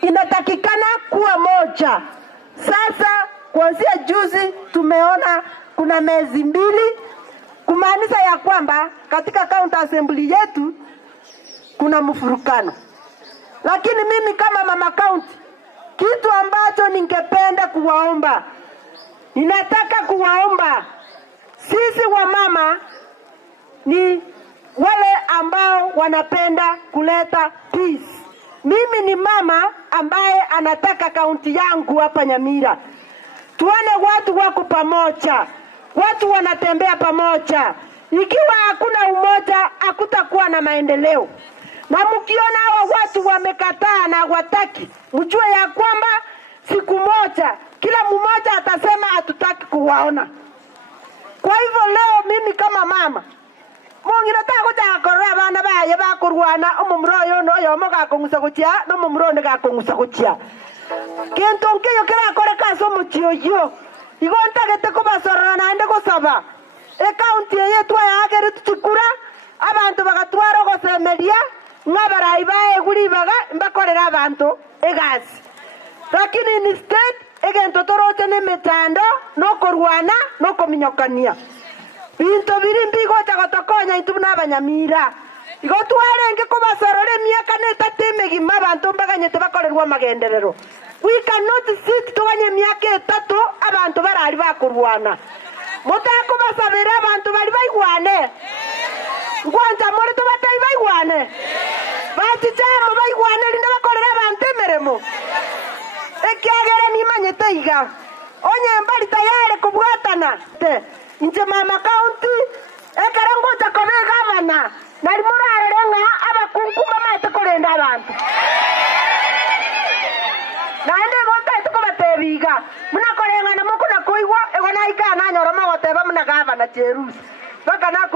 inatakikana kuwa moja. Sasa kuanzia juzi tumeona kuna miezi mbili, kumaanisha ya kwamba katika county assembly yetu kuna mfurukano. Lakini mimi kama mama county, kitu ambacho ningependa kuwaomba, ninataka kuwaomba sisi wa mama ni wale ambao wanapenda kuleta peace. Mimi ni mama ambaye anataka kaunti yangu hapa Nyamira tuone watu wako pamoja, watu wanatembea pamoja. Ikiwa hakuna umoja, hakutakuwa na maendeleo. Na mkiona hawa watu wamekataa na hawataki, mjue ya kwamba siku moja kila mmoja atasema hatutaki kuwaona. Kwa hivyo leo mimi kama mama, Mungu nataka kujakorora bana baye bakurwana umumroyo no yo mugakungusa kucia no mumronde gakungusa kucia. Kintu nkiyo kirakore kaso mucioyo. Igonta gete kubasorora nande gusaba. County yetu yagere tuchikura abantu bagatwara gosemeria ngabarayi bae guribaga mbakorera abantu egasi. Lakini instead egento torote ne metando no korwana no kominyokania. Bintu biri mbigo tagotokonya itu n'abanyamira. Igotwarenge kubasorore miaka netatemegi mabantu mbaganyete bakorerwa magenderero. We cannot sit tubanye miaka 3 abantu barari bakurwana. Mutako basabira abantu bari bayigwane. Ngwanja muri tubatai bayigwane. Batijamo bayigwane linde bakorera abantu emeremo. Ekyagera nimanyete iga. Onye mbali tayari kubwatana. Inje mama county ekarango takobe gavana nari murarenga abakunkuma mate korenda abantu nande gonta tukobatebiga muna korenga na mukuna koigwa egona ikana nyoroma goteba muna gavana Cherusi baka na